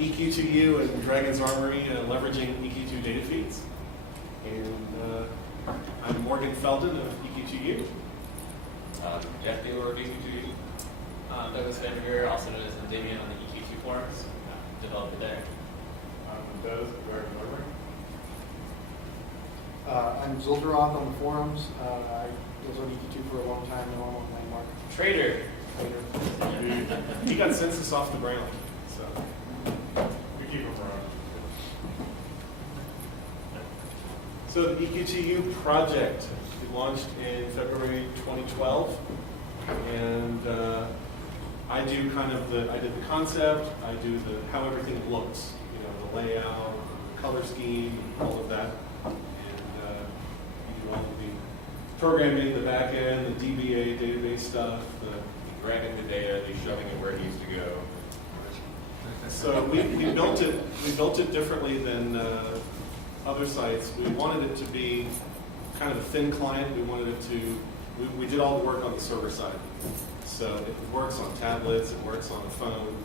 EQ2U and Dragon's Armory leveraging EQ2 data feeds. And I'm Morgan Feldon of EQ2U. Jeff Taylor of EQ2U. Douglas Van here, also known as Damien on the EQ2 forums, developer there. I'm Doug of Dragon's Armory. I'm Zilderoth on the forums. I was on EQ2 for a long time, now I'm on Landmark. Trader. He got census off the ground. So We keep them around. So the EQ2U project, we launched in February 2012, and I do kind of I did the concept, I do how everything looks, the layout, the color scheme, all of that, and we do all of the programming, the back end, the DBA database stuff, Grabbing the data, shoving it where it needs to go. So we built it differently than other sites. We wanted it to be kind of a thin client. We wanted it to, we did all the work on the server side. So it works on tablets, it works on a phone,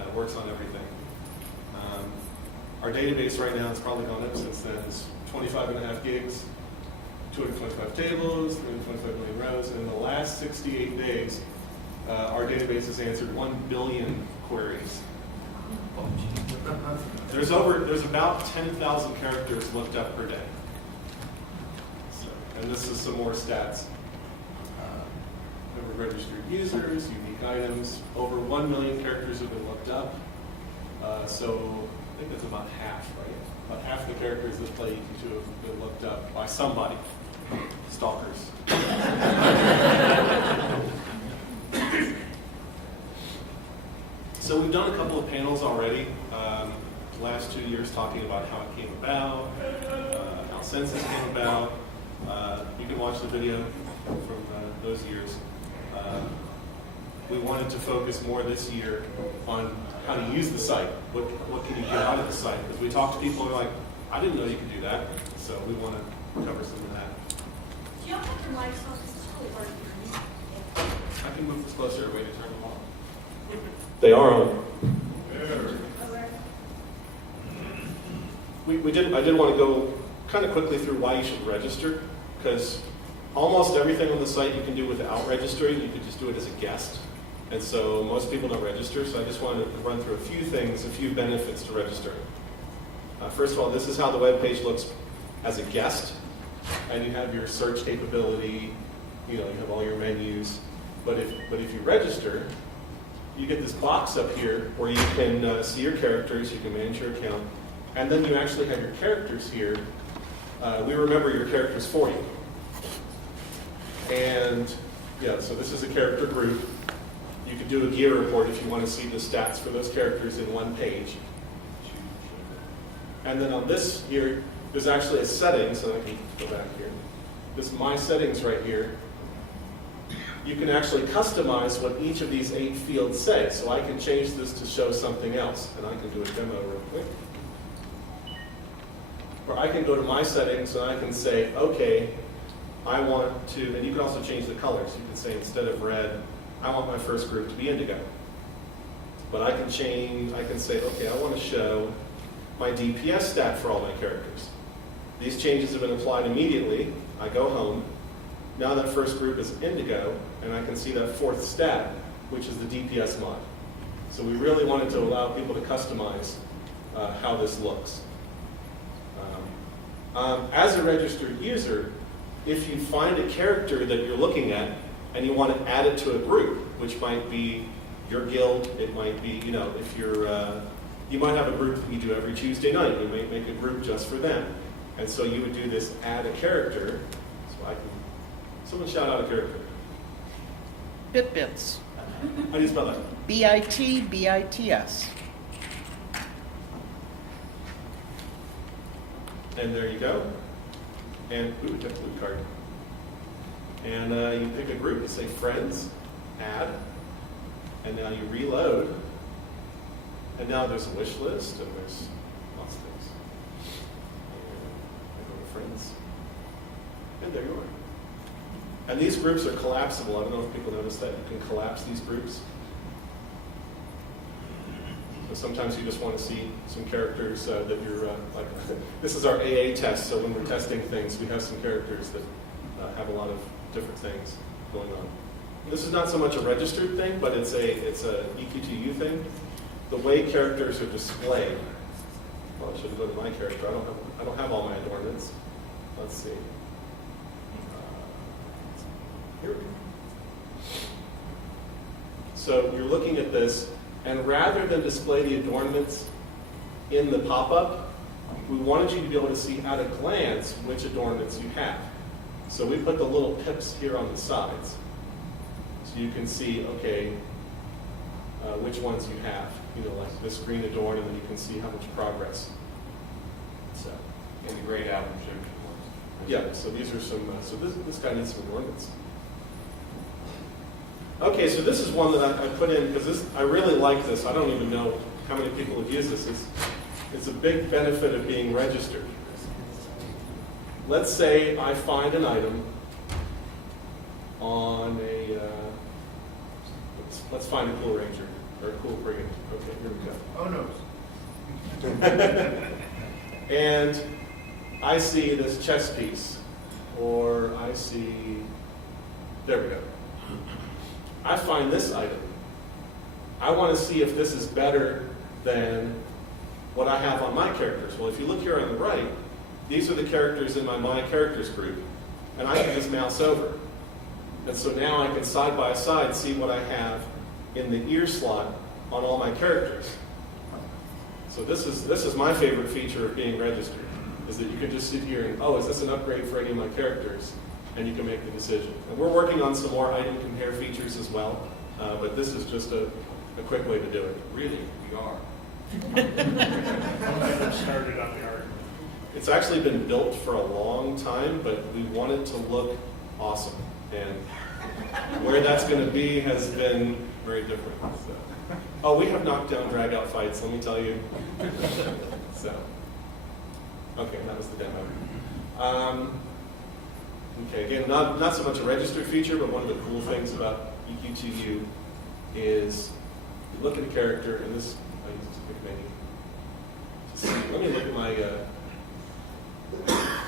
it works on everything. Our database right now has probably gone up since then. It's 25.5 gigs, 225 tables, 325 million rows. And in the last 68 days, our database has answered 1 billion queries. There's about 10,000 characters looked up per day. So, and this is some more stats. Number of registered users, unique items, over 1 million characters have been looked up. So I think that's about half, right? About half the characters that play EQ2 have been looked up by somebody. Stalkers. So we've done a couple of panels already, the last 2 years talking about how it came about, how census came about. You can watch the video from those years. We wanted to focus more this year on how to use the site. What can you get out of the site? Because we talked to people who are like, I didn't know you could do that. So we want to cover some of that. Do you all have your mics on? It's really hard to hear you. I can move this closer, way to turn them off. They are on. I did want to go kind of quickly through why you should register, because almost everything on the site you can do without registering. You could just do it as a guest. And so most people don't register, so I just wanted to run through a few things, a few benefits to registering. First of all, this is how the web page looks as a guest. And you have your search capability, you have all your menus. But if you register, you get this box up here where you can see your characters, you can manage your account, and then you actually have your characters here. We remember your characters for you. And yeah, so this is a character group. You can do a gear report if you want to see the stats for those characters in one page. And then on this here, there's actually a settings, so I can go back here. This is my settings right here. You can actually customize what each of these 8 fields say. So I can change this to show something else, and I can do a demo real quick. Or I can go to my settings and I can say, okay, I want to, and you can also change the colors. You can say instead of red, I want my first group to be indigo. But I can say, okay, I want to show my DPS stat for all my characters. These changes have been applied immediately. I go home. Now that first group is indigo, and I can see that 4th stat, which is the DPS mod. So we really wanted to allow people to customize how this looks. As a registered user, if you find a character that you're looking at and you want to add it to a group, which might be your guild, it might be, if you're, you might have a group that you do every Tuesday night. You may make a group just for them. And so you would do this add a character. So someone shout out a character. Bitbits. How do you spell that? BITBITS. And there you go. And ooh, we got the blue card. And you pick a group. You say friends, add, and now you reload. And now there's a wish list, and there's lots of things. And I go to friends, and there you are. And these groups are collapsible. I don't know if people notice that you can collapse these groups. Sometimes you just want to see some characters that you're like. This is our AA test, so when we're testing things, we have some characters that have a lot of different things going on. And this is not so much a registered thing, but it's a EQ2U thing. The way characters are displayed. Well, I shouldn't go to my character. I don't have all my adornments. Let's see. Here we go. So you're looking at this, and rather than display the adornments in the pop-up, we wanted you to be able to see at a glance which adornments you have. So we put the little pips here on the sides. So you can see, okay, which ones you have. You know, like this green adorn, and then you can see how much progress. So, And the grayed out and sugar ones. yeah, so these are some, so this guy needs some adornments. Okay, so this is one that I put in because I really like this. I don't even know how many people have used this. It's a big benefit of being registered. Let's say I find an item on a, let's find a cool ranger, or a cool brigand. Okay, here we go. Oh, no. And I see this chess piece, or I see, there we go. I find this item. I want to see if this is better than what I have on my characters. Well, if you look here on the right, these are the characters in my characters group, and I can just mouse over. And so now I can side by side see what I have in the ear slot on all my characters. So this is my favorite feature of being registered, is that you can just sit here and, oh, is this an upgrade for any of my characters? And you can make the decision. And we're working on some more item compare features as well, but this is just a quick way to do it. Really, we are. I've started on the art. It's actually been built for a long time, but we want it to look awesome. And where that's going to be has been very different. So. Oh, we have knockdown, drag-out fights, let me tell you. So, okay, that was the demo. Okay, again, not so much a registered feature, but one of the cool things about EQ2U is you look at a character, and this, I use this quick menu. Let me look at my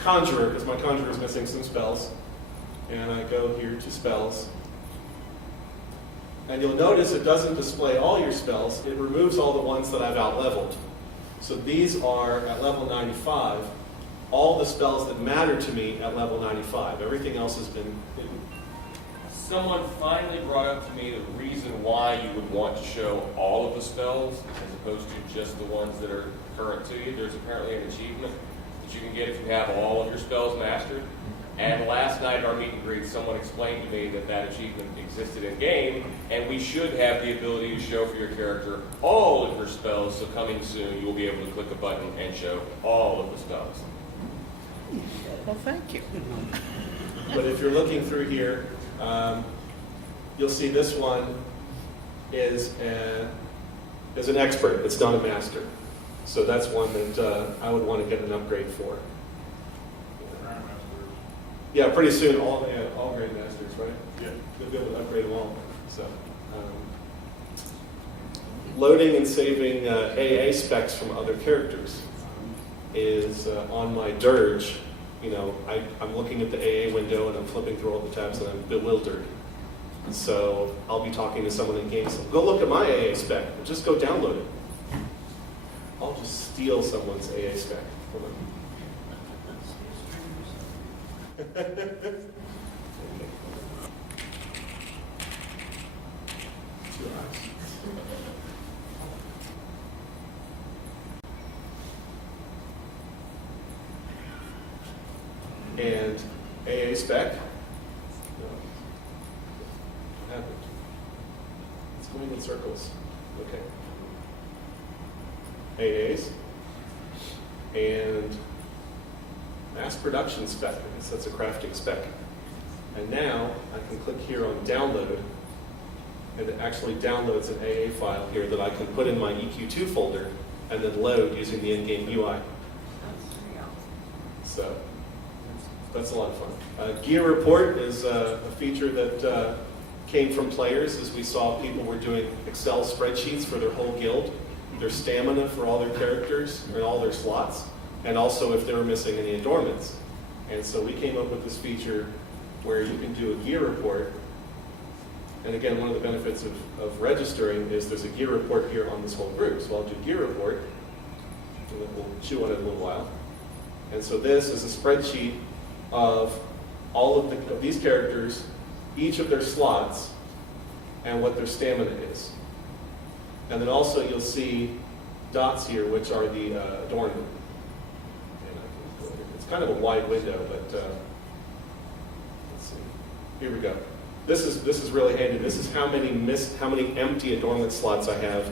conjurer, because my conjurer is missing some spells. And I go here to spells. And you'll notice it doesn't display all your spells, it removes all the ones that I've out-leveled. So these are at level 95. All the spells that matter to me at level 95. Everything else has been hidden. Someone finally brought up to me the reason why you would want to show all of the spells as opposed to just the ones that are current to you. There's apparently an achievement that you can get if you have all of your spells mastered. And last night at our meet and greet, someone explained to me that that achievement existed in game, and we should have the ability to show for your character all of your spells. So coming soon, you'll be able to click a button and show all of the spells. Well, thank you. But if you're looking through here, you'll see this one is an expert. It's not a master. So that's one that I would want to get an upgrade for. Yeah, pretty soon all grade masters, right? Yeah. They'll be able to upgrade them all. So, loading and saving AA specs from other characters is on my dirge. You know, I'm looking at the AA window and I'm flipping through all the tabs and I'm bewildered. So I'll be talking to someone in game. So go look at my AA spec. Just go download it. I'll just steal someone's AA spec from them. And AA spec. What happened? It's going in circles. Okay. AAs. And mass production spec. I guess that's a crafting spec. And now I can click here on download. And it actually downloads an AA file here that I can put in my EQ2 folder and then load using the in-game UI. So that's a lot of fun. Gear report is a feature that came from players as we saw people were doing Excel spreadsheets for their whole guild. their stamina for all their characters and all their slots, and also if they were missing any adornments. And so we came up with this feature where you can do a gear report. And again, one of the benefits of registering is there's a gear report here on this whole group. So I'll do gear report, and then we'll chew on it a little while. And so this is a spreadsheet of all of these characters, each of their slots, and what their stamina is. And then also you'll see dots here, which are the adornment. And it's kind of a wide window, but let's see. Here we go. This is really handy. This is how many empty adornment slots I have: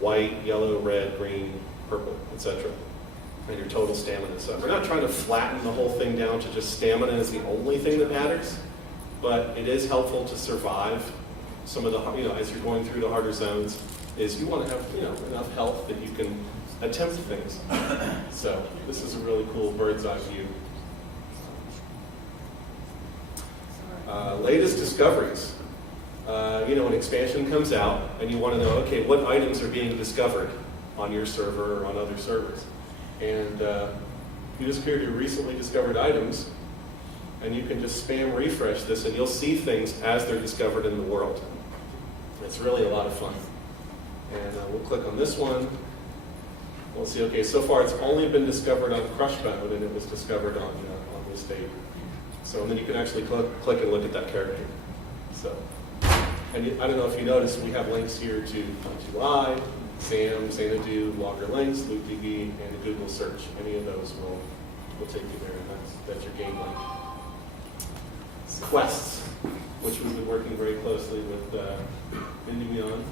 white, yellow, red, green, purple, etc. And your total stamina. So we're not trying to flatten the whole thing down to just stamina as the only thing that matters, but it is helpful to survive some of the, as you're going through the harder zones, is you want to have, enough health that you can attempt things. So this is a really cool bird's eye view. Latest discoveries. An expansion comes out and you want to know, okay, what items are being discovered on your server or on other servers? And you just create your recently discovered items, and you can just spam refresh this, and you'll see things as they're discovered in the world. It's really a lot of fun. And we'll click on this one. We'll see, okay, so far it's only been discovered on Crushbound, and it was discovered on this date. So and then you can actually click and look at that character. So, and I don't know if you noticed, we have links here to I, Sam, Xanadu, Logger Links, LoopDB, and a Google search. Any of those will take you there, and that's your game link. Quests, which we've been working very closely with Mindy on.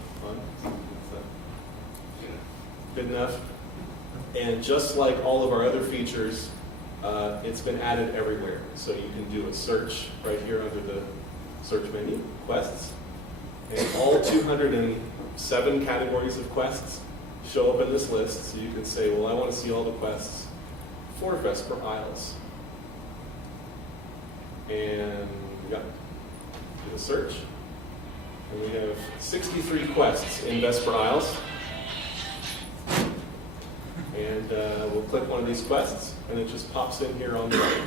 Good enough. And just like all of our other features, it's been added everywhere. So you can do a search right here under the search menu, quests. And all 207 categories of quests show up in this list. So you can say, well, I want to see all the quests for Vesper Isles. And do the search. And we have 63 quests in Vesper Isles. And we'll click one of these quests, and it just pops in here on the right.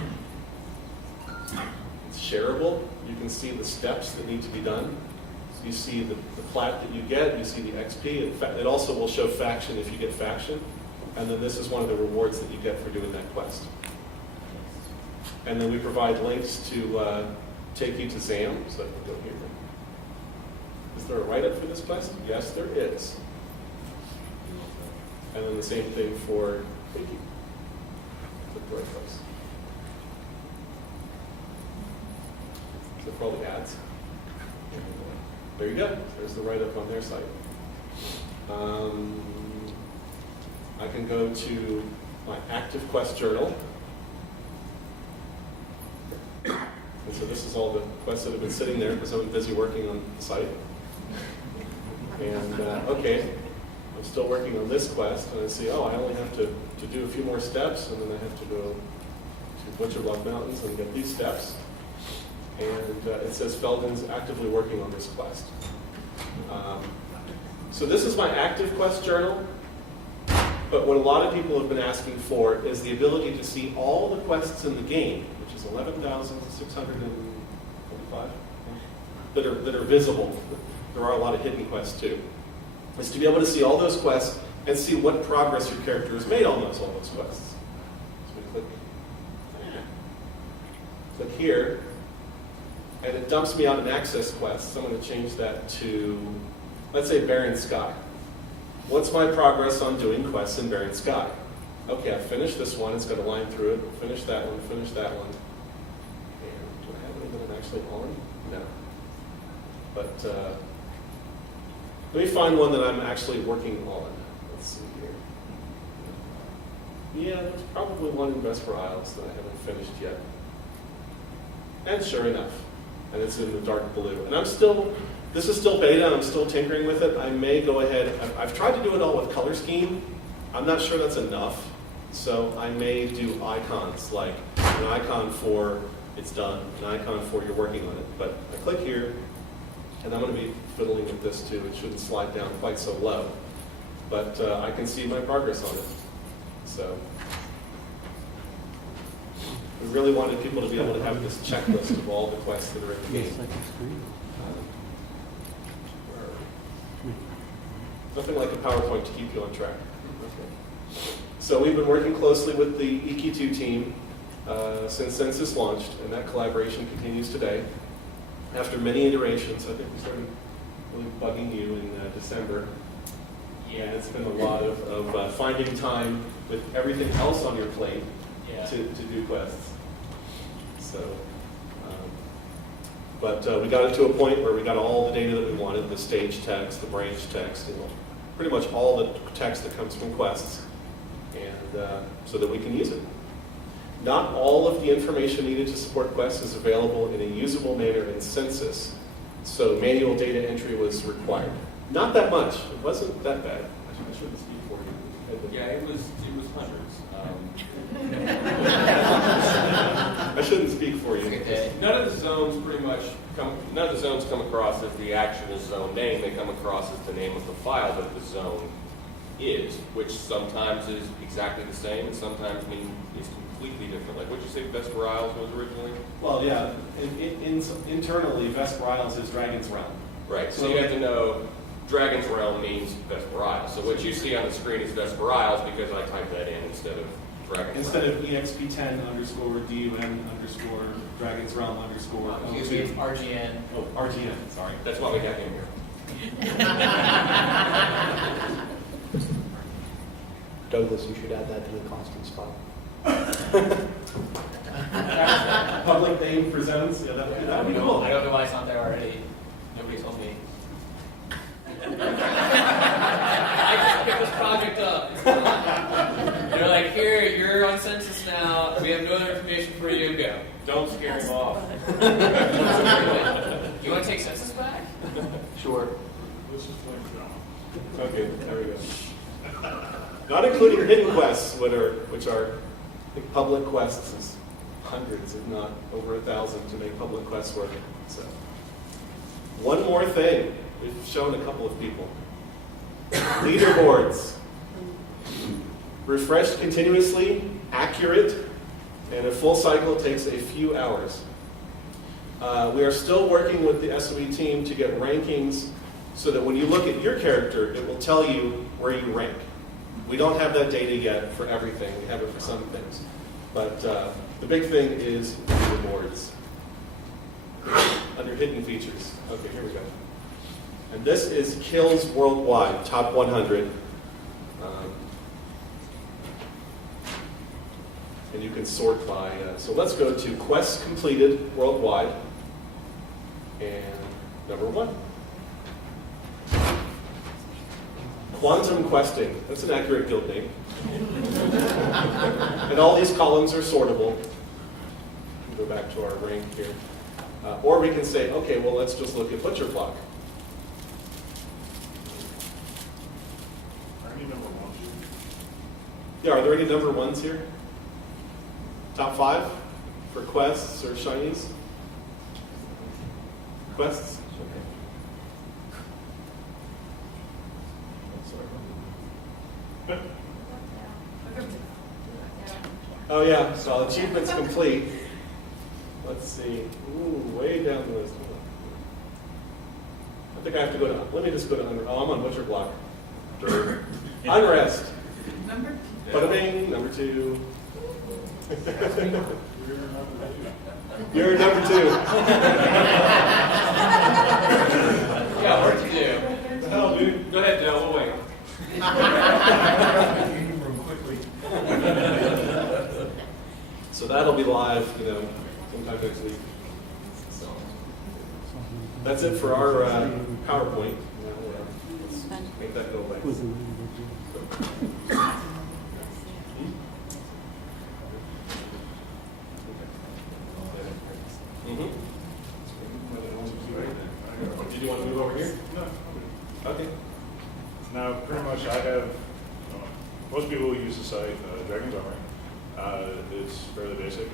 It's shareable. You can see the steps that need to be done. So you see the plat that you get, you see the XP. In fact, it also will show faction if you get faction. And then this is one of the rewards that you get for doing that quest. And then we provide links to take you to ZAM. So I can go here. Is there a write-up for this quest? Yes, there is. And then the same thing for, thank you. Click the right place. So for all the ads. There you go. There's the write-up on their site. I can go to my active quest journal. And so this is all the quests that have been sitting there because I've been busy working on the site. And okay, I'm still working on this quest, and I see, oh, I only have to do a few more steps, and then I have to go to Butcher Block Mountains and get these steps. And it says Feldman's actively working on this quest. So this is my active quest journal, but what a lot of people have been asking for is the ability to see all the quests in the game, which is 11,625 that are visible. There are a lot of hidden quests too. Is to be able to see all those quests and see what progress your character has made on all those quests. So we click here, and it dumps me out an access quest. So I'm going to change that to, let's say, Barren Sky. What's my progress on doing quests in Barren Sky? Okay, I finished this one. It's got a line through it. Finish that one. Finish that one. And do I have any that I'm actually on? No. But let me find one that I'm actually working on. Let's see here. Yeah, there's probably one in Vesper Isles that I haven't finished yet. And sure enough, and it's in the dark blue. And this is still beta, I'm still tinkering with it. I may go ahead, I've tried to do it all with color scheme. I'm not sure that's enough. So I may do icons, like an icon for it's done, an icon for you're working on it. But I click here, and I'm going to be fiddling with this too. It shouldn't slide down quite so low. but I can see my progress on it. So we really wanted people to be able to have this checklist of all the quests that are in the game. Nothing like a PowerPoint to keep you on track. So we've been working closely with the EQ2 team since Census launched, and that collaboration continues today. After many iterations, I think we started really bugging you in December. Yeah. And it's been a lot of finding time with everything else on your plate Yeah. to do quests. So, but we got it to a point where we got all the data that we wanted, the stage text, the branch text, and pretty much all the text that comes from quests, and so that we can use it. Not all of the information needed to support quests is available in a usable manner in Census, so manual data entry was required. Not that much. It wasn't that bad. I shouldn't speak for you. Yeah, it was hundreds. I shouldn't speak for you. Okay. None of the zones come across as the actual zone name. They come across as the name of the file that the zone is, which sometimes is exactly the same and sometimes is completely different. Like what you say, Vesper Isles was originally? Well, yeah, internally, Vesper Isles is Dragon's Realm. Right, so you have to know Dragon's Realm means Vesper Isles. So what you see on the screen is Vesper Isles because I typed that in instead of Dragon's Instead Realm. of EXP10_DUN_ Dragon's Realm _ Excuse me, it's RGN. Oh, RGN, sorry. That's why we got him here. Douglas, you should add that to the constant file. Public name for zones, yeah, that'd be cool. I don't know why it's not there already. Nobody told me. I just picked this project up. It's not. They're like, here, you're on Census now. We have no other information for you. Go. Don't scare him off. You want to take Census back? Sure. This is like, Okay, there we go. Not including hidden quests, which are I think public quests is hundreds, if not over 1,000, to make public quests work. So, one more thing. We've shown a couple of people. Leaderboards. Refreshed continuously, accurate, and a full cycle takes a few hours. We are still working with the SOE team to get rankings so that when you look at your character, it will tell you where you rank. We don't have that data yet for everything. We have it for some things. But the big thing is rewards. Under hidden features. Okay, here we go. And this is kills worldwide, top 100. And you can sort by, so let's go to quests completed worldwide. And number 1. Quantum questing, that's an accurate guild name. And all these columns are sortable. We can go back to our rank here. Or we can say, okay, well, let's just look at butcher block. are any number ones? Yeah, are there any number 1s here? Top 5 for quests or shinies? Quests? Oh yeah, so achievements complete. Let's see. Ooh, way down the list. I think I have to go to, let me just go to, I'm on butcher block. Unrest. Number? Bada bing, number 2. You're number two. You're number 2. Yeah, work to do. What the hell, dude? Go ahead, Dale, we'll wait. So that'll be live, sometime next week. So that's it for our PowerPoint. Let's make that go away. Did you want to move over here? No. Okay. Now, pretty much I have, most people who use the site, Dragon's Armory. It's fairly basic,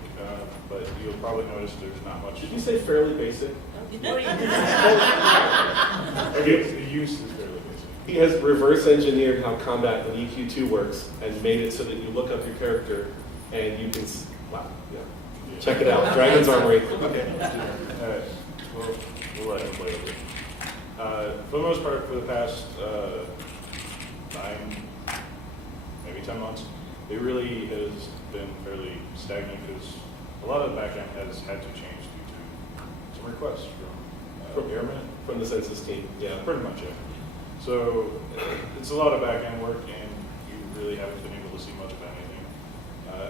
but you'll probably notice there's not much. Did you say fairly basic? Okay, the use is fairly basic. He has reverse engineered how combat and EQ2 works and made it so that you look up your character and you can, wow, yeah. Check it out, Dragon's Armory. Okay. We'll let him play with it. For the most part, for the past 9, maybe 10 months, it really has been fairly stagnant because a lot of the backend has had to change due to some requests from airmen. From the census team, yeah. Pretty much, yeah. So it's a lot of back-end work, and you really haven't been able to see much of anything.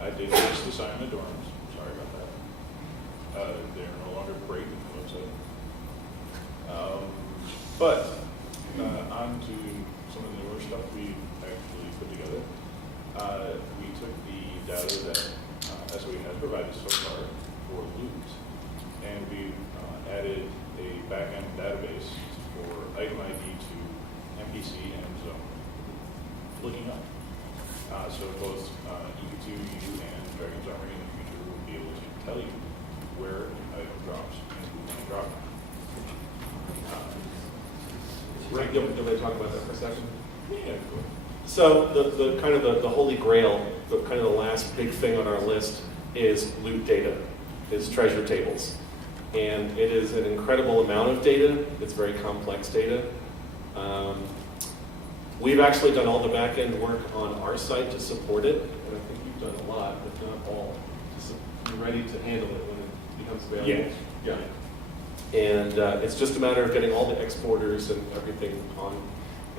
I did just assign the dorms. Sorry about that. They're no longer great in the website. But on to some of the newer stuff we actually put together. We took the data that SOE has provided so far for loot, and we added a back-end database for item ID to NPC and zone. Looking up. So both EQ2U and Dragon's Armory in the future will be able to tell you where an item drops and who can drop it. Right, you want to talk about that for a second? Yeah, cool. So the kind of the holy grail, the kind of the last big thing on our list is loot data, is treasure tables. And it is an incredible amount of data. It's very complex data. We've actually done all the back-end work on our site to support it, and I think you've done a lot, but not all. Just be ready to handle it when it becomes available. Yeah. And it's just a matter of getting all the exporters and everything on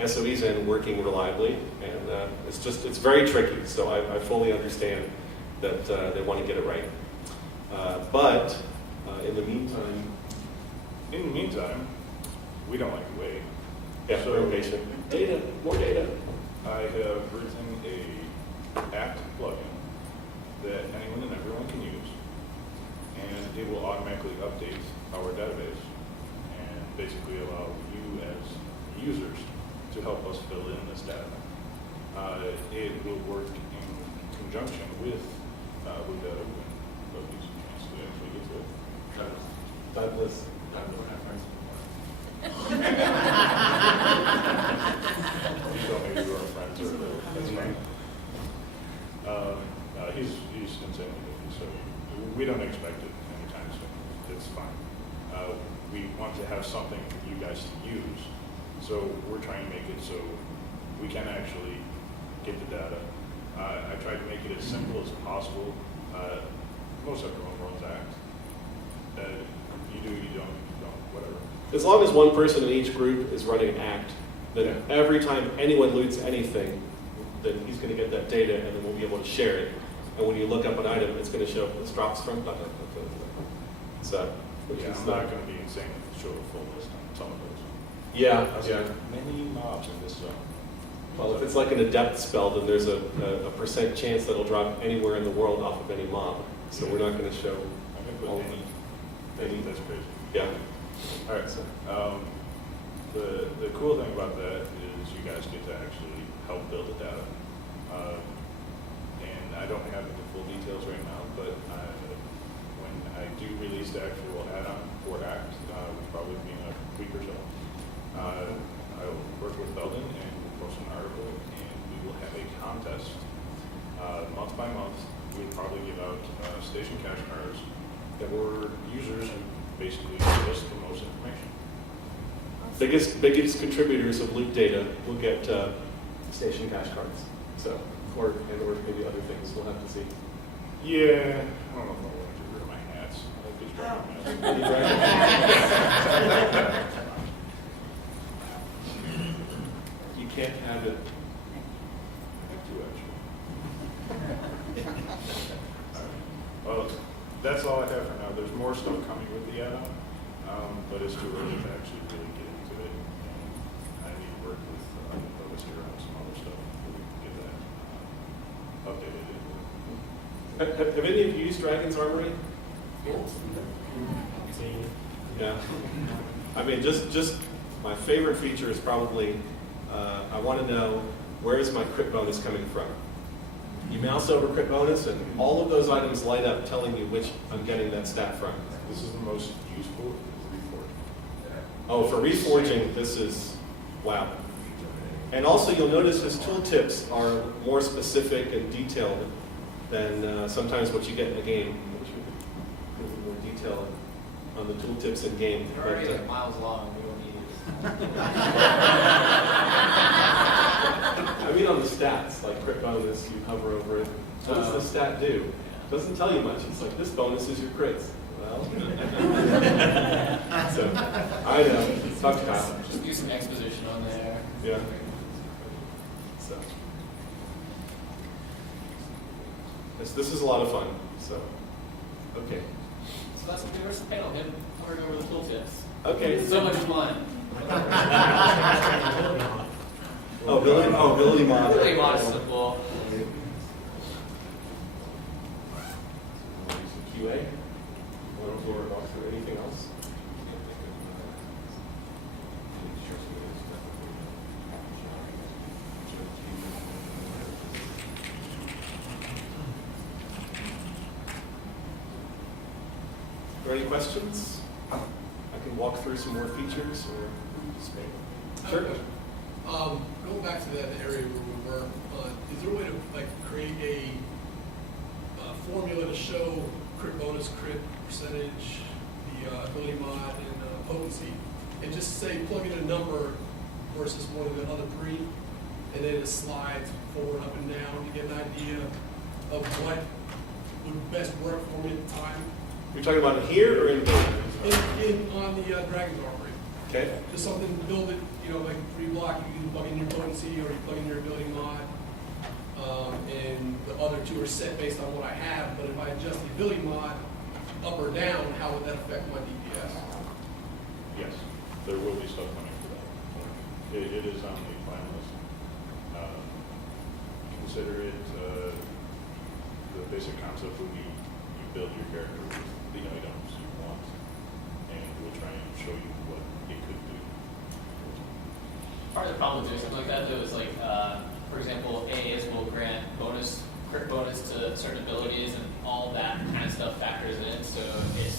SOE's end working reliably, and it's very tricky. So I fully understand that they want to get it right. But in the meantime, we don't like to wait. yeah, So- we're patient. Data, more data. I have written a apt plugin that anyone and everyone can use, and it will automatically update our database and basically allow you as users to help us fill in this data. It will work in conjunction with Blue Data when those gives you a chance to actually get to it. Douglas. You told me you were friends earlier. That's fine. He's insanely busy, so we don't expect it anytime soon. It's fine. We want to have something for you guys to use, so we're trying to make it so we can actually get the data. I tried to make it as simple as possible. Most everyone runs ACT. You do, you don't, whatever. As long as one person in each group is running ACT, then Yeah. every time anyone loots anything, then he's going to get that data, and then we'll be able to share it. And when you look up an item, it's going to show this drops from. So, which Yeah, is I'm not going to be insane to show a full list on some of those. yeah. Many mobs in this zone. Well, if it's like an adept spell, then there's a percent chance that it'll drop anywhere in the world off of any mob. So we're not going to show I'm going to put all any. That's crazy. Yeah. All right. So, the cool thing about that is you guys get to actually help build the data. And I don't have the full details right now, but when I do release the actual add-on for ACT, which will probably be in a week or so, I will work with Belden and we'll post an article, and we will have a contest month by month. We'll probably give out station cash cards that were users who basically give us the most information. Biggest contributors of loot data will get station cash cards. So, or maybe other things. We'll have to see. Yeah, I don't know if I want to get rid of my hats. I like these dragon hats. You can't have it. I have two, actually. Well, that's all I have for now. There's more stuff coming with the add-on, but it's too early to actually really get into it. And I need to work with Lois here on some other stuff so we can get that updated. Have any of you used Dragon's Armory? Yeah. I mean, just my favorite feature is probably I want to know where is my crit bonus coming from. You mouse over crit bonus, and all of those items light up, telling you which I'm getting that stat from. This is the most useful reforging. Oh, for reforging, this is wow. And also, you'll notice his tooltips are more specific and detailed than sometimes what you get in a game. I wish we could put a little more detail on the tooltips in game. They're But, already like miles long. We don't need it. I mean on the stats, like crit bonus, you hover over it. What does the stat do? Doesn't tell you much. It's like, this bonus is your crits. Well, so, I know. Talk to Kyle. Just do some exposition on there. Yeah. So, this is a lot of fun. So, okay. So that's what we were panel, him hovering over the tooltips. Okay. It's so much fun. Ability mod. Really mod is simple. QA. Want to walk through anything else? Are there any questions? I can walk through some more features or expand. Sure. Going back to that area where we were, is there a way to create a formula to show crit bonus, crit percentage, the ability mod, and potency, and just say plug in a number versus one of the other three, and then it slides forward, up, and down to get an idea of what would best work for me at the time? You're talking about it here or in game? On the Dragon's Armory. Okay. Just something, build it, like free block, you can plug in your potency or you plug in your ability mod. And the other two are set based on what I have, but if I adjust the ability mod up or down, how would that affect my DPS? Yes, there will be stuff coming for that. It is on the plan list. Consider it, the basic concept would be you build your character with the items you want, and we'll try and show you what it could do. Part of the problem with doing something like that, though, is like, for example, AAs will grant crit bonus to certain abilities, and all that kind of stuff factors in. So it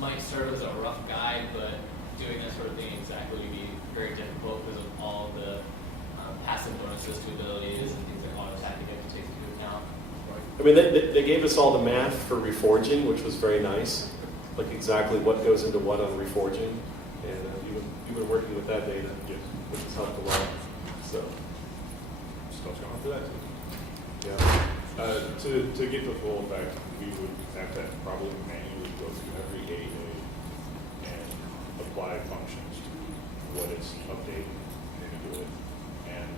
might serve as a rough guide, but doing that sort of thing exactly would be very difficult because of all the passive bonuses to abilities and things like auto attack you have to take into account. I mean, they gave us all the math for reforging, which was very nice, like exactly what goes into what on reforging, and you've been working with that data, which has helped a lot. So, Stuff's going for that too. yeah. To get the full effect, we would have to probably manually go through every AA and apply functions to what it's updating and do it. And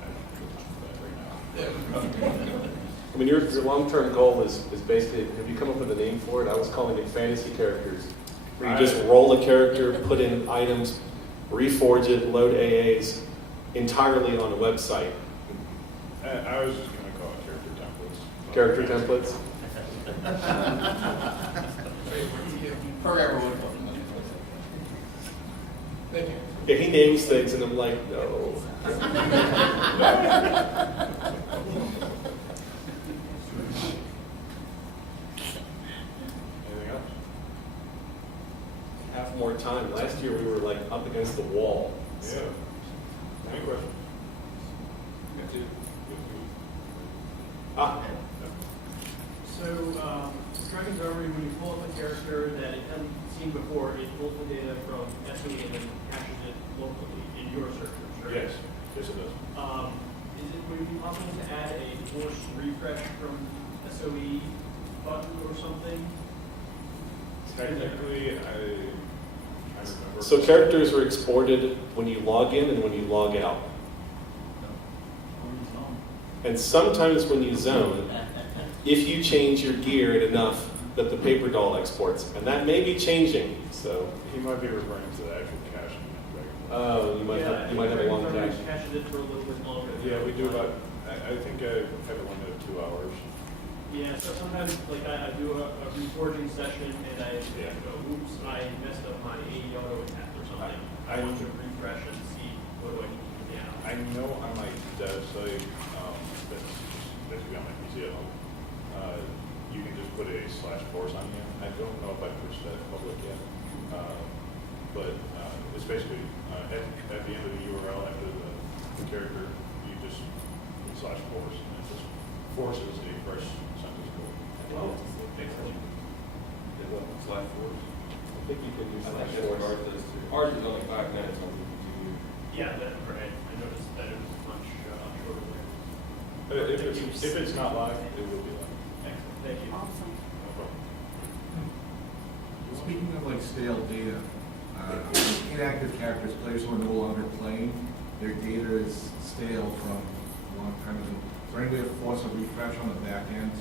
I don't have the time for that right now. I mean, your long-term goal is basically, have you come up with a name for it? I was calling it fantasy characters, where you just roll a character, put in items, reforge it, load AAs entirely on a website. I was just going to call it character templates. Character templates? Programmer would. Thank you. Yeah, he names things, and I'm like, no. Anything else? Have more time. Last year we were like up against the wall. Yeah. Any questions? Ah, So, Dragon's Armory, when you pull up a character that it hasn't seen before, it pulls the data from SOE and then caches it locally in your servers, right? Yes. Yes, it does. Would it be possible to add a force refresh from SOE button or something? Technically, I remember. so characters are exported when you log in and when you log out. And sometimes when you zone, if you change your gear enough that the paper doll exports, and that may be changing. So He might be referring to the actual caching. you might have a long cache. Caches it for a little bit longer. Yeah, we do about, I think I have a limit of 2 hours. Yeah, so sometimes, like, I do a reforging session, and I go, oops, I messed up my AE auto attack or something. I want to refresh and see what do I need to do now. I know on my dev site, that's basically on my PC at home, you can just put a /force on you. I don't know if I pushed that public yet, but it's basically at the end of the URL after the the character, you just slash force, and it just forces a fresh census goal. Well, Slash force. I think you can use I slash think that's what force. ours does too. Ours is only 5 minutes on EQ2U. Yeah, that's right. I noticed that it was much shorter there. If it's not live, it will be live. Excellent, thank you. Awesome. No problem. Speaking of like stale data, inactive characters, players who are no longer playing, their data is stale from a long time ago. Is there any way to force a refresh on the back end to,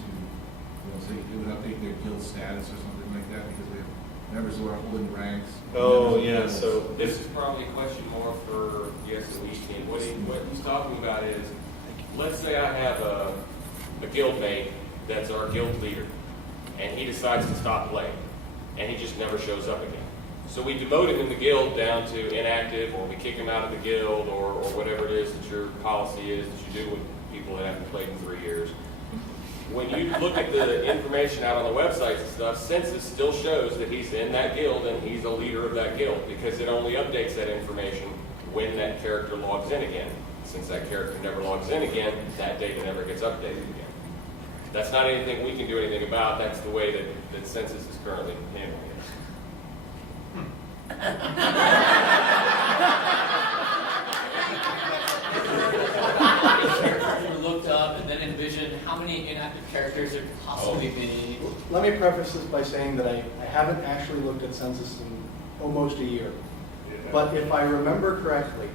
say it would update their guild status or something like that because we have members who are holding ranks? Oh, yeah, so This is probably a question more for the SOE team. What he's talking about is, let's say I have a guild mate that's our guild leader, and he decides to stop playing, and he just never shows up again. So we demote him in the guild down to inactive, or we kick him out of the guild, or whatever it is that your policy is that you do with people that haven't played in 3 years. When you look at the information out on the websites and stuff, census still shows that he's in that guild and he's a leader of that guild because it only updates that information when that character logs in again. Since that character never logs in again, that data never gets updated again. That's not anything we can do anything about. That's the way that census is currently handling Looked up and then envisioned how many inactive characters there could possibly be. Let me preface this by saying that I haven't actually looked at census in almost a year. But if I remember correctly,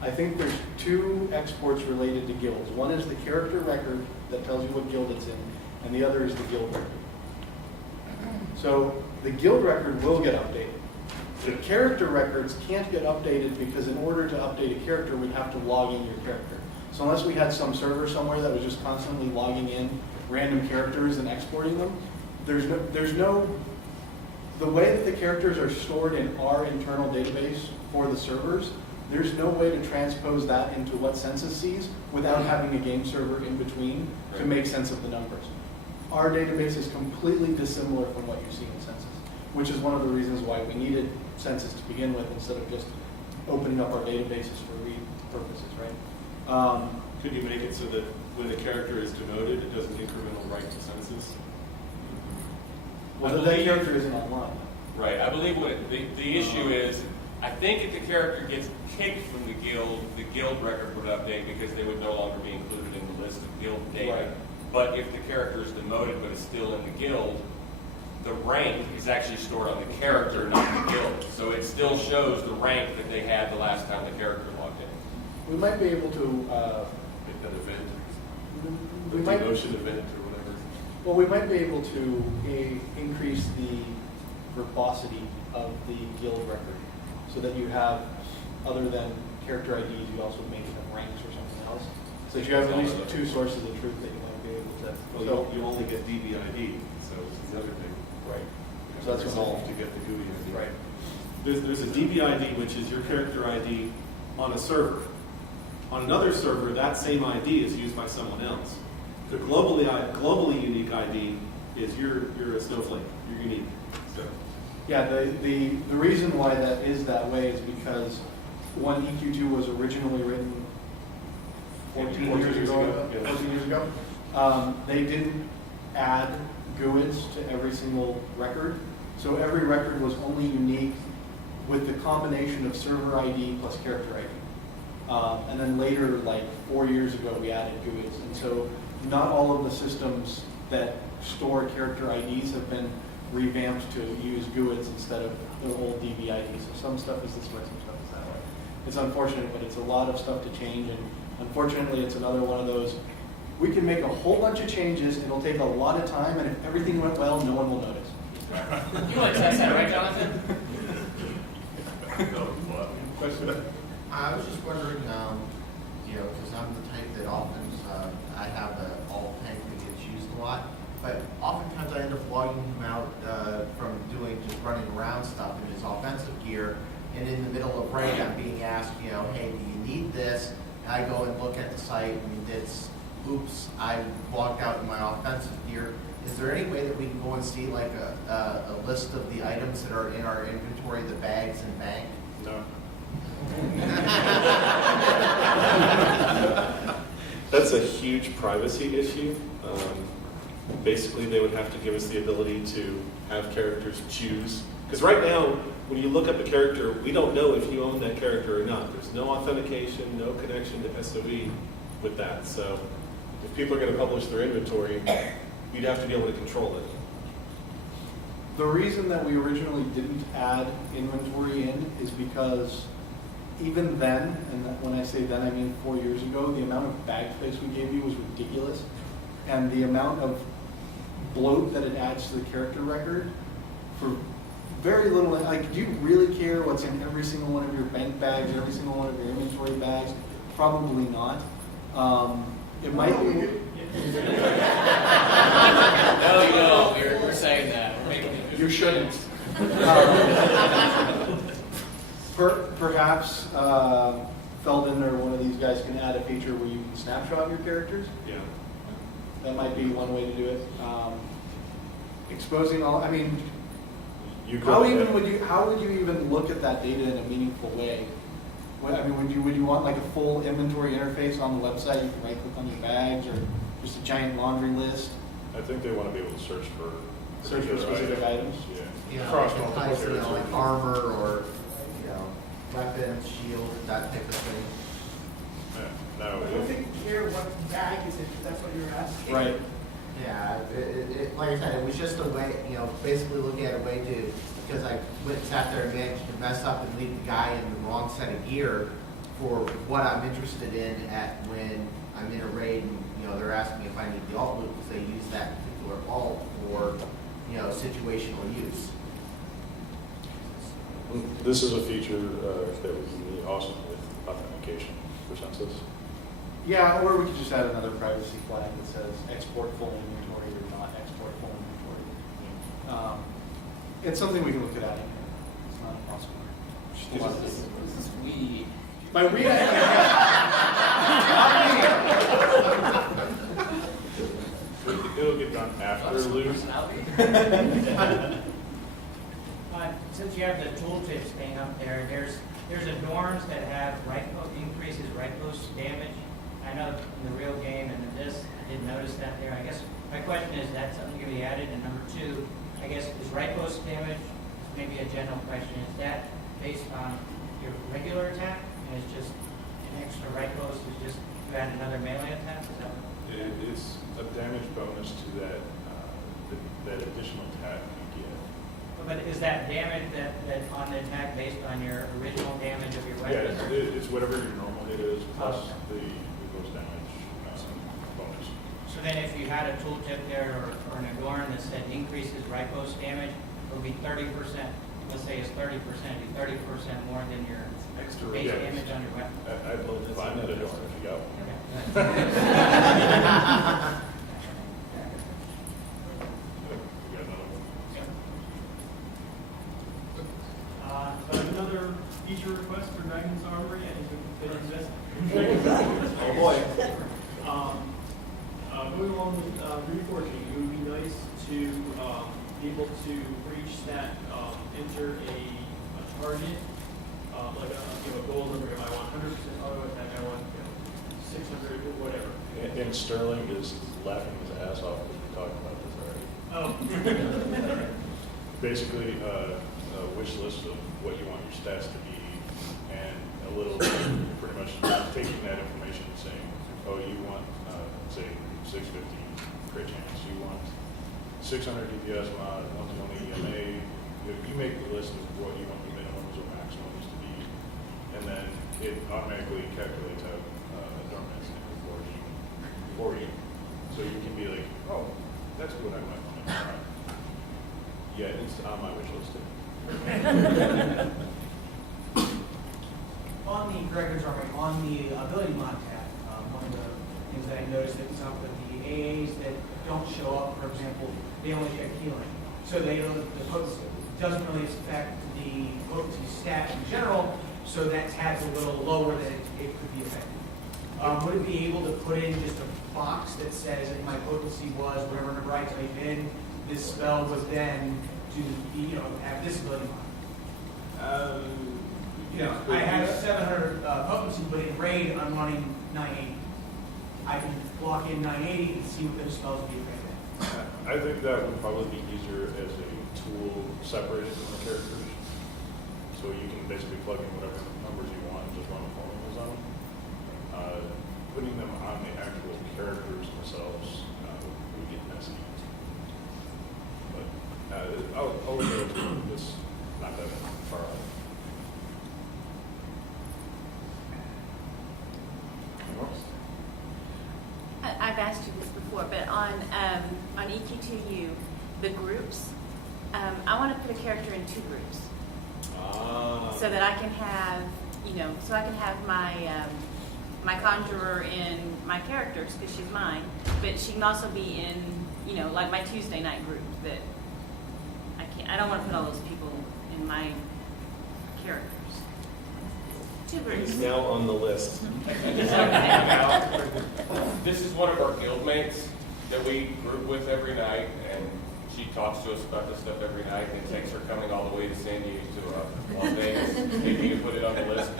I think there's 2 exports related to guilds. One is the character record that tells you what guild it's in, and the other is the guild record. So the guild record will get updated. The character records can't get updated because in order to update a character, we'd have to log in your character. So unless we had some server somewhere that was just constantly logging in random characters and exporting them, the way that the characters are stored in our internal database for the servers, there's no way to transpose that into what census sees without having a game server in between to make sense of the numbers. Our database is completely dissimilar from what you see in census, which is one of the reasons why we needed census to begin with instead of just opening up our databases for read purposes, right? Could you make it so that when a character is demoted, it does an incremental write to census? Well, that character isn't online. Right. I believe what the issue is, I think if the character gets kicked from the guild record would update because they would no longer be included in the list of guild data. Right. But if the character is demoted but is still in the guild, the rank is actually stored on the character, not the guild. So it still shows the rank that they had the last time the character logged in. We might be able to, Make that event, we the might, demotion event or whatever. well, we might be able to increase the verbosity of the guild record so that you have, other than character IDs, you also make them ranks or something else. So that you have at least 2 sources of truth that you might be able to. Well, you only get DBID, so it's the other thing. Right. So So that's what resolved to get the GUI ID. Right. There's a DBID, which is your character ID on a server. On another server, that same ID is used by someone else. The globally unique ID is you're a snowflake. You're unique. So Yeah, the reason why that is that way is because when EQ2 was originally written 14 years ago, yeah. 14 years ago, they didn't add GUIDs to every single record. So every record was only unique with the combination of server ID plus character ID. And then later, like 4 years ago, we added GUIDs. And so not all of the systems that store character IDs have been revamped to use GUIDs instead of the old DBID. So some stuff is this way, some stuff is that way. It's unfortunate, but it's a lot of stuff to change. And unfortunately, it's another one of those, we can make a whole bunch of changes, it'll take a lot of time, and if everything went well, no one will notice. You want to test that, right, Jonathan? question. I was just wondering, because I'm the type that often, I have an alt tank that gets used a lot, but oftentimes I end up logging him out from doing just running around stuff in his offensive gear, and in the middle of raid, I'm being asked, hey, do you need this? And I go and look at the site, and it's, oops, I logged out in my offensive gear. Is there any way that we can go and see like a list of the items that are in our inventory, the bags and bank? No. that's a huge privacy issue. Basically, they would have to give us the ability to have characters choose. Because right now, when you look up a character, we don't know if you own that character or not. There's no authentication, no connection to SOE with that. So if people are going to publish their inventory, you'd have to be able to control it. The reason that we originally didn't add inventory in is because even then, and when I say then I mean 4 years ago, the amount of bag space we gave you was ridiculous. And the amount of bloat that it adds to the character record for very little, like, do you really care what's in every single one of your bank bags, every single one of your inventory bags? Probably not. It might be. No, we're saying that. We're making it. You shouldn't. Perhaps Feldon or one of these guys can add a feature where you can snapshot your characters. Yeah. That might be one way to do it. Exposing all, I mean, how would you even look at that data in a meaningful way? I mean, would you want like a full inventory interface on the website? You can right click on your bags, or just a giant laundry list? I think they want to be able to search for Specific items. Yeah. You know, Across like, multiple you know, territories. like armor or, you know, weapons, shields, that type of thing. Yeah. I No, don't think you care what bag is it, that's what you're asking. Right. Yeah, like I said, it was just a way, you know, basically looking at a way to, because I went and sat there and managed to mess up and leave the guy in the wrong set of gear for what I'm interested in at when I'm in a raid and, you know, they're asking if I need the alt loop because they use that particular alt for, you know, situational use. this is a feature that would be awesome with authentication for census. Yeah, or we could just add another privacy flag that says export full inventory or not export full inventory. It's something we can look at adding. It's not impossible. Just a lot of things. This is we. By we, It'll get done after loop. Personality. Since you have the tooltips thing up there, there's adorns that have increases right post damage. I know in the real game and in this, I didn't notice that there. I guess my question is, that something to be added? And number two, I guess, is right post damage, maybe a general question, is that based on your regular attack? And it's just an extra right post is just to add another melee attack? Is that It's a damage bonus to that that additional attack you get. But is that damage that on the attack based on your original damage of your weapon? Yeah, it's whatever your normal hit is plus Oh, okay. the most damage bonus. So then if you had a tooltip there or an adorn that said increases right post damage, it would be 30%. Let's say it's 30%, it'd be 30% more than your Extra base yeah. damage on your weapon. I'd love to find that adorn if you got one. Okay. You got another one? So another feature request for Dragon's Armory, I think we can fit in this. oh boy. Going along with reforging, it would be nice to be able to reach that, enter a target, like a goal number. If I want 100% auto attack, I want 600, whatever. And Sterling is laughing his ass off because we talked about this already. Oh. Basically, a wish list of what you want your stats to be, and a little, pretty much taking that information and saying, oh, you want, say, 650 crit chance, you want 600 DPS mod, 120 EMA. You make the list of what you want the minimums or maximums to be, and then it automatically calculates out adornments for you. So you can be like, oh, that's what I might want to try. Yeah, it's on my wish list too. On the Dragon's Armory, on the ability mod tab, one of the things that I noticed that comes up with the AAs that don't show up, for example, they only check healing. So they don't, the potency doesn't really affect the potency stat in general, so that tab's a little lower than it could be affected. Would it be able to put in just a box that says if my potency was whatever number I type in, this spell was then to have this ability mod? I have 700 potency, but in raid I'm running 980. I can block in 980 and see what those spells would be right there. I think that would probably be easier as a tool separated from the characters. So you can basically plug in whatever numbers you want and just run formulas on them. Putting them on the actual characters themselves would get messy. But I'll look at it. It's not that far out. I've asked you this before, but on EQ2U, the groups, I want to put a character in 2 groups. So that I can have, so I can have my conjurer in my characters, because she's mine, but she can also be in, like my Tuesday night group that I don't want to put all those people in my characters. 2 groups. He's now on the list. This is one of our guildmates that we group with every night, and she talks to us about this stuff every night, and it takes her coming all the way to San Diego to Las Vegas. Maybe you can put it on the list.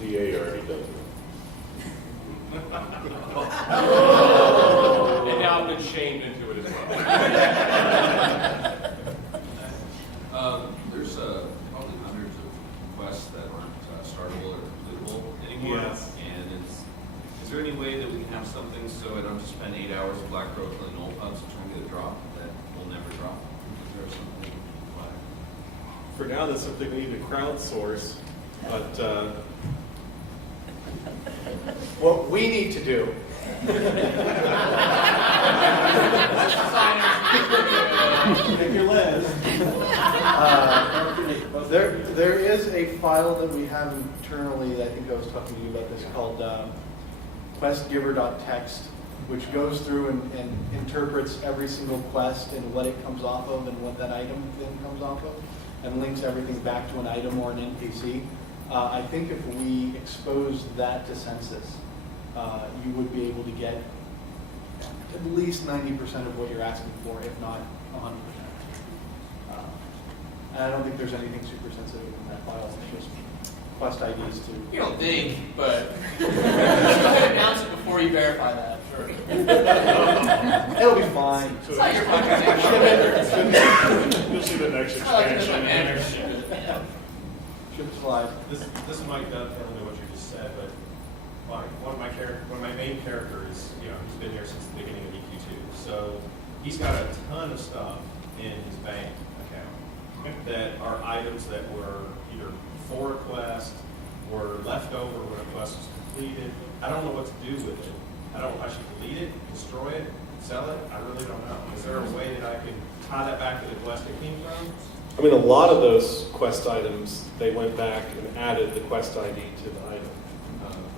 DA already does it. And now I've been shamed into it as well. There's probably hundreds of quests that aren't startable or completable anymore. Yes. And is there any way that we can have something so I don't just spend 8 hours of Black Road and Null Pubs trying to get a drop that will never drop? Is there something? For now, that's something we need to crowdsource, but What we need to do. Pick your list. There is a file that we have internally, that I think I was talking to you about this, called questgiver.txt, which goes through and interprets every single quest and what it comes off of and what that item then comes off of, and links everything back to an item or an NPC. I think if we expose that to Census, you would be able to get at least 90% of what you're asking for, if not 100%. And I don't think there's anything super sensitive in that file. It's just quest IDs to. You don't think, but go ahead and announce it before you verify that. Sure. It'll be fine. It's not your podcast. You'll see the next It's not like there's expansion. no manager. Yeah. Ship slide. This might dovetail into what you just said, but one of my main characters, he's been here since the beginning of EQ2. So he's got a ton of stuff in his bank account that are items that were either for a quest or left over when a quest was completed. I don't know what to do with it. I should delete it, destroy it, sell it. I really don't know. Is there a way that I can tie that back to the quest it came from? I mean, a lot of those quest items, they went back and added the quest ID to the item.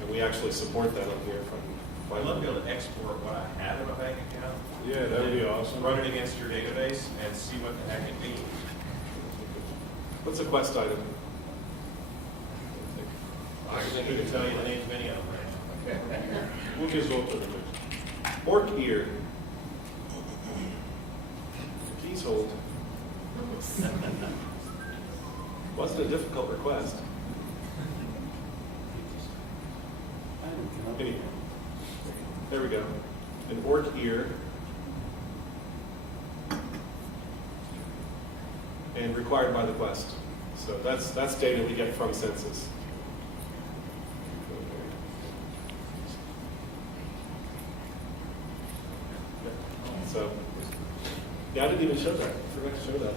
And we actually support that up here from. I'd love to be able to export what I have in my bank account. Yeah, that would be awesome. Run it against your database and see what the heck it means. What's a quest item? I can tell you the names of any of them right now. We'll just look at it. Orc ear. Keys hold. Wasn't a difficult request. Anyway, there we go. An orc ear. And required by the quest. So that's data we get from Census. So, yeah, I didn't even show that. I forgot to show that.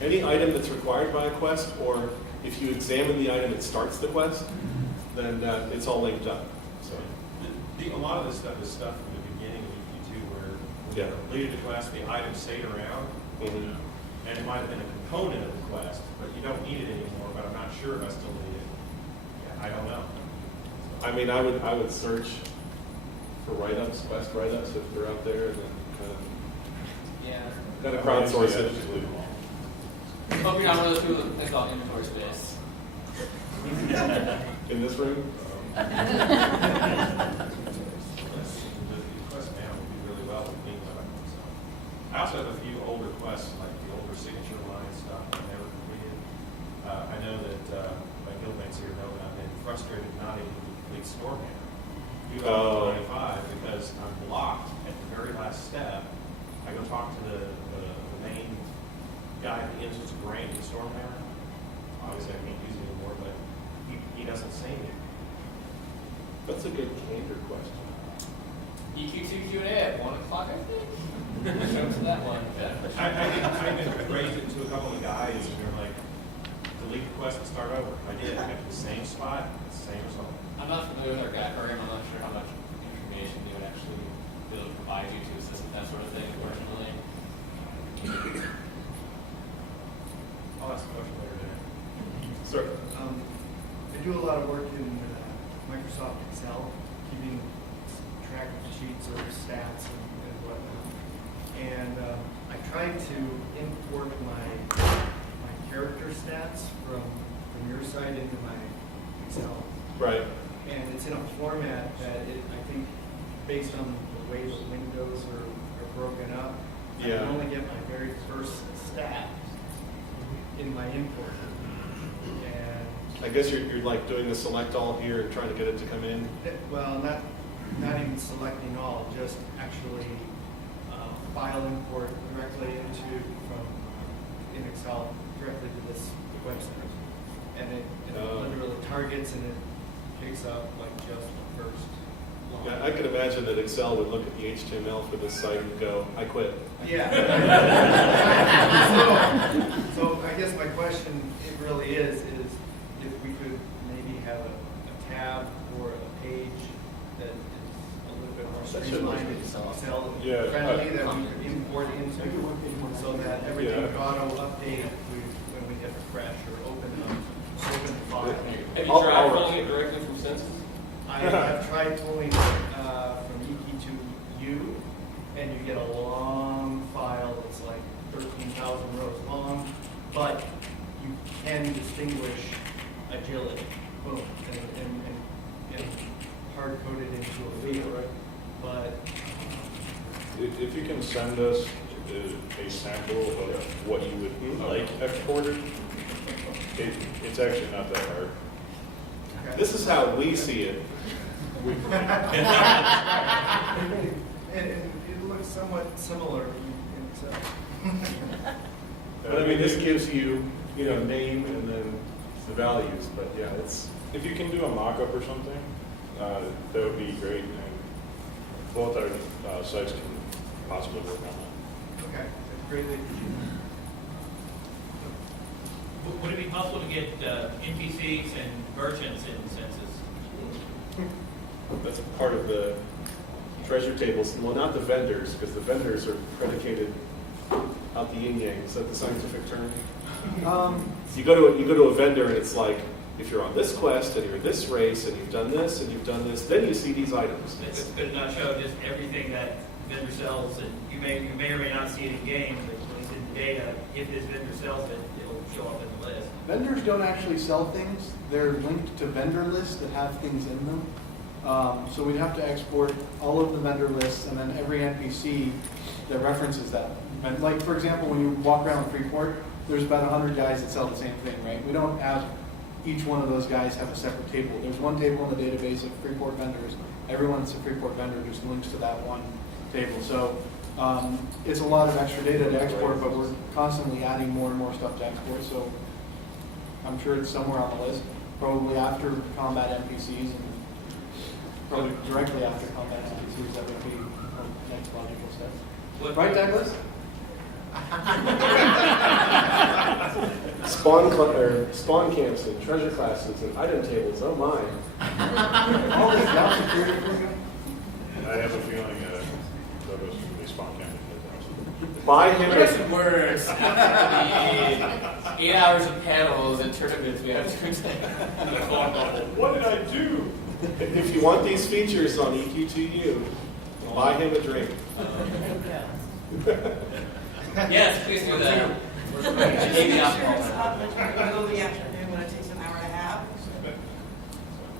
Any item that's required by a quest, or if you examine the item that starts the quest, then it's all linked up. So, A lot of this stuff is stuff from the beginning of EQ2 where when Yeah. you completed the quest, the item stayed around, and it might have been a component of the quest, but you don't need it anymore, but I'm not sure if I still need it. Yeah, I don't know. I mean, I would search for write-ups, quest write-ups if they're out there, and then kind of crowdsource it. Hope you're not one of those people that think about inventory space. In this room? The quest now would be really well with me, but I also have a few older quests, like the older signature line stuff I never completed. I know that my guildmates here know that I've been frustrated not able to complete storm hammer. You go to 95 because I'm blocked at the very last step. I go talk to the main guy that ends with grain in storm hammer. Obviously, I can't use it anymore, but he doesn't say me. That's a good candor question. EQ2 Q&A at 1 o'clock, I think. Show to that one. I even raised it to a couple of guys, and they're like, delete the quest and start over. I did. I kept the same spot, the same result. I'm not familiar with our guide program. I'm not sure how much information they would actually be able to provide you to assist with that sort of thing, unfortunately. I'll ask a question later today. Sir. I do a lot of work in Microsoft Excel, keeping track of sheets or stats and whatnot. And I tried to import my character stats from your site into my Excel. Right. And it's in a format that I think, based on the way the windows are broken up, I can only get my very first stat in my import. And I guess you're like doing the select all here and trying to get it to come in. well, not even selecting all, just actually file import directly in Excel directly to this website, and it literally targets and it picks up like just the first line. Yeah, I could imagine that Excel would look at the HTML for this site and go, I quit. Yeah. so I guess my question, it really is if we could maybe have a tab or a page that is a little bit more streamlined, Excel friendly, that we could import into, so that everything would auto update when we hit refresh or open the file. Have you tried pulling it directly from Census? I have tried pulling from EQ2U, and you get a long file that's like 13,000 rows long, but you can distinguish agility, boom, and hard coded into a field. Right? But If you can send us a sample of what you would like exported, it's actually not that hard. okay. This is how we see it. and it looks somewhat similar in Excel. But I mean, this gives you, name and then the values, but yeah, it's. If you can do a mock-up or something, that would be great, and both our sites can possibly work on that. Okay, that's greatly appreciated. Would it be possible to get NPCs and merchants in Census? That's part of the treasure tables. Well, not the vendors, because the vendors are predicated out the yin yang. Is that the scientific term? You go to a vendor and it's like, if you're on this quest and you're in this race and you've done this and you've done this, then you see these items. It's good to not show just everything that vendor sells, and you may or may not see it in game, but at least in the data, if this vendor sells it, it'll show up in the list. Vendors don't actually sell things. They're linked to vendor lists that have things in them. So we'd have to export all of the vendor lists and then every NPC that references that. And like, for example, when you walk around Freeport, there's about 100 guys that sell the same thing, right? We don't have each one of those guys have a separate table. There's one table in the database of Freeport vendors. Everyone that's a Freeport vendor just links to that one table. So it's a lot of extra data to export, but we're constantly adding more and more stuff to export. So I'm sure it's somewhere on the list, probably after combat NPCs and probably directly after combat NPCs. That would be the next logical step. Right, Douglas? Spawn camps and treasure classes and item tables. Oh my! All this job security program. I have a feeling Douglas will be spawn camping. Buy him. What are some words? The 8 hours of panels and tournaments we have to attend. What did I do? If you want these features on EQ2U, buy him a drink. Yes, please do that. Maybe alcohol. Middle of the afternoon when it takes an hour and a half.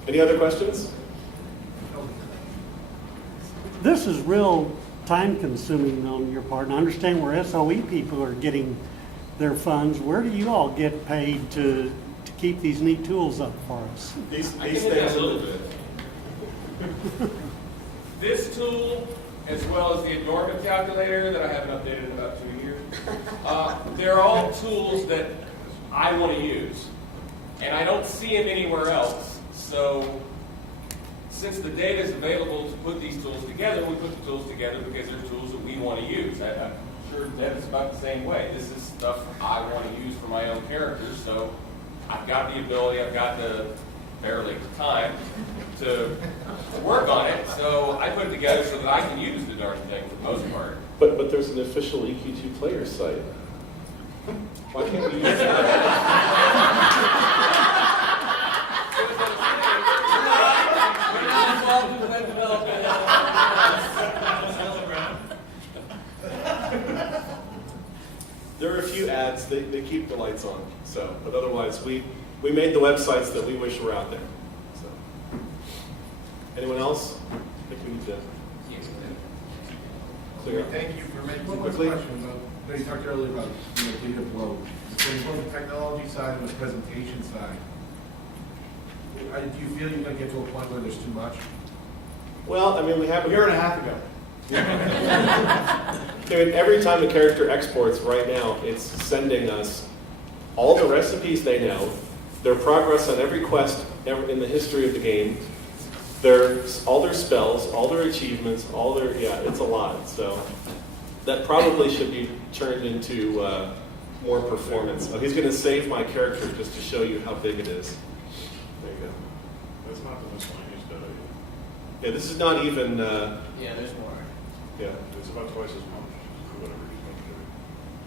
Any other questions? This is real time consuming on your part, and I understand where SOE people are getting their funds, where do you all get paid to keep these neat tools up for us? These I can things look at a are little bit. This tool, as well as the adornment calculator that I haven't updated in about 2 years, they're all tools that I want to use. And I don't see them anywhere else. So since the data is available to put these tools together, we put the tools together because they're tools that we want to use. I'm sure Deb is about the same way. This is stuff I want to use for my own characters, so I've got the ability, I've got the barely time to work on it, so I put it together so that I can use the darn thing for the most part. But there's an official EQ2 player site. Why can't we use that? There are a few ads, they keep the lights on, so, but otherwise, we made the websites that we wish were out there. So, anyone else? I think we need to clear up. Thank you for making One one quickly. question about, you talked earlier about data flow. So both the technology side and the presentation side. Do you feel you're going to get to a point where there's too much? Well, I mean, we have A year and a half ago. I mean, every time a character exports right now, it's sending us all the recipes they know, their progress on every quest ever in the history of the game, all their spells, all their achievements, it's a lot. So that probably should be turned into more performance. Oh, he's going to save my character just to show you how big it is. There you go. That's not the miscellaneous data. Yeah, this is not even. Yeah, there's more. Yeah. It's about twice as much, whatever he's going to do.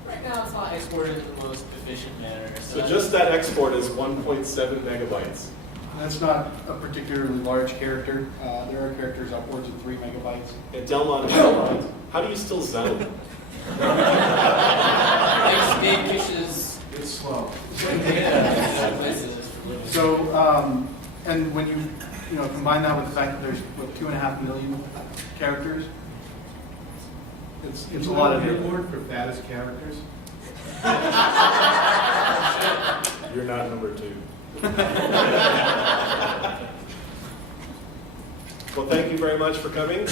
Right now, it's not exported in the most efficient manner. So just that export is 1.7 megabytes. That's not a particularly large character. There are characters upwards of 3 megabytes. And Delmon, how do you still zone? Big fishes. It's slow. So, and when you combine that with the fact that there's 2.5 million characters, it's a lot of data. Award for fattest characters. You're not number 2. Well, thank you very much for coming.